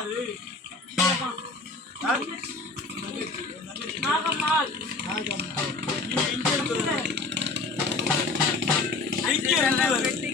நாகம்மாள் ஆ? நாகம்மாள் நீ எங்க இருந்து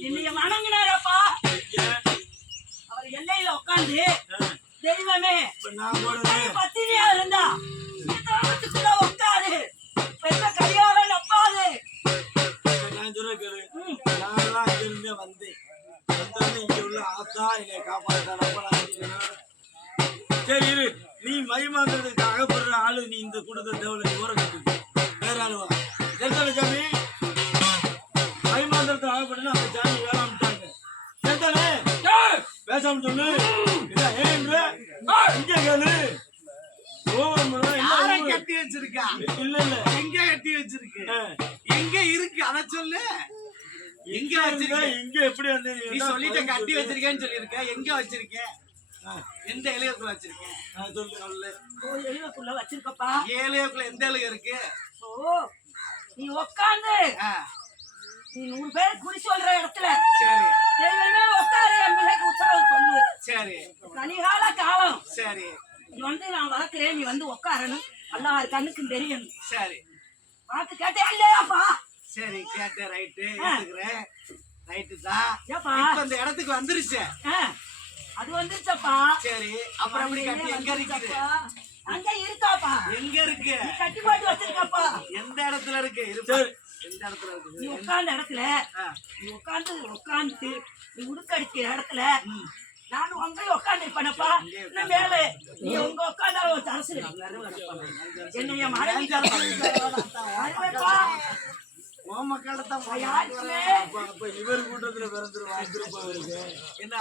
என்னைய வணங்கினாரப்பா. அவர் எல்லையில உட்காந்து தெய்வமே பத்தினியா இருந்தா இந்த உட்காரு பெத்த கடியாரம் நான் நான்லாம் வந்தேன் இங்க உள்ள ஆத்தா என்னை காப்பாத்தா சரி இரு நீ மயமாங்கிறதுக்கு அகப்படுற ஆளு நீ இந்த கூட்டத்தை தேவையில்ல நீ கட்டு பேசாம சொல்லு. ஏன்ற இங்க கேளு? கட்டி வச்சிருக்கா? இல்ல இல்ல. எங்க கட்டி வச்சிருக்கு. எங்க இருக்கு? அத சொல்லு. எங்க வச்சிருக்க? இங்க எப்படி வந்து நீ சொல்லிட்ட கட்டி வச்சிருக்கேன்னு சொல்லிருக்க எங்க வச்சிருக்க? எந்த இலையத்துல வச்சிருக்க? சொல்லு சொல்லு. எழுவக்குள்ள வச்சிருக்கப்பா. ஏழையக்குள்ள எந்த இலைய இருக்கு? ஓ நீ உட்கார்ந்து ஆ, நீ நூறு பேர் குறி சொல்ற இடத்துல. சரி. தெய்வமே உட்காரு என் பிள்ளைக்கு உத்தரவு சொல்லு சரி. கலிகால காலம். சரி. நீ வந்து நான் வளர்க்கிறேன். நீ வந்து உட்காரணும். எல்லார் கண்ணுக்கும் தெரியும். சரி. பார்த்து கேட்டே இல்லையாப்பா? சரி கேட்டேன் ரைட்டு. ஏத்துக்கிறேன் ரைட்டு தான் ஏப்பா? இப்ப இந்த இடத்துக்கு வந்துருச்சு. அது வந்துருச்சப்பா. சரி அப்புறம் எப்படி கட்டி எங்க இருக்குது. அங்க இருக்காப்பா. எங்க இருக்கு? நீ கட்டி போட்டு வச்சிருக்கப்பா. எந்த இடத்துல இருக்கு? சரி. எந்த இடத்துல நீ இருக்குது உட்கார்ந்த இடத்துல ஆ, நீ உட்கார்ந்து உட்கார்ந்து நீ உடுக்கடிக்கிற இடத்துல நானும் அங்கே உட்கார்ந்து இருப்பேனப்பா. இன்னும் மேலே நீ உங்க உட்கார்ந்தாலும் தரசு என்னைய மனைவி அறிவேப்பா. உன் மக்கள்கிட்ட தான் யாருக்குமே இவர் கூட்டத்துல இருக்கு என்ன?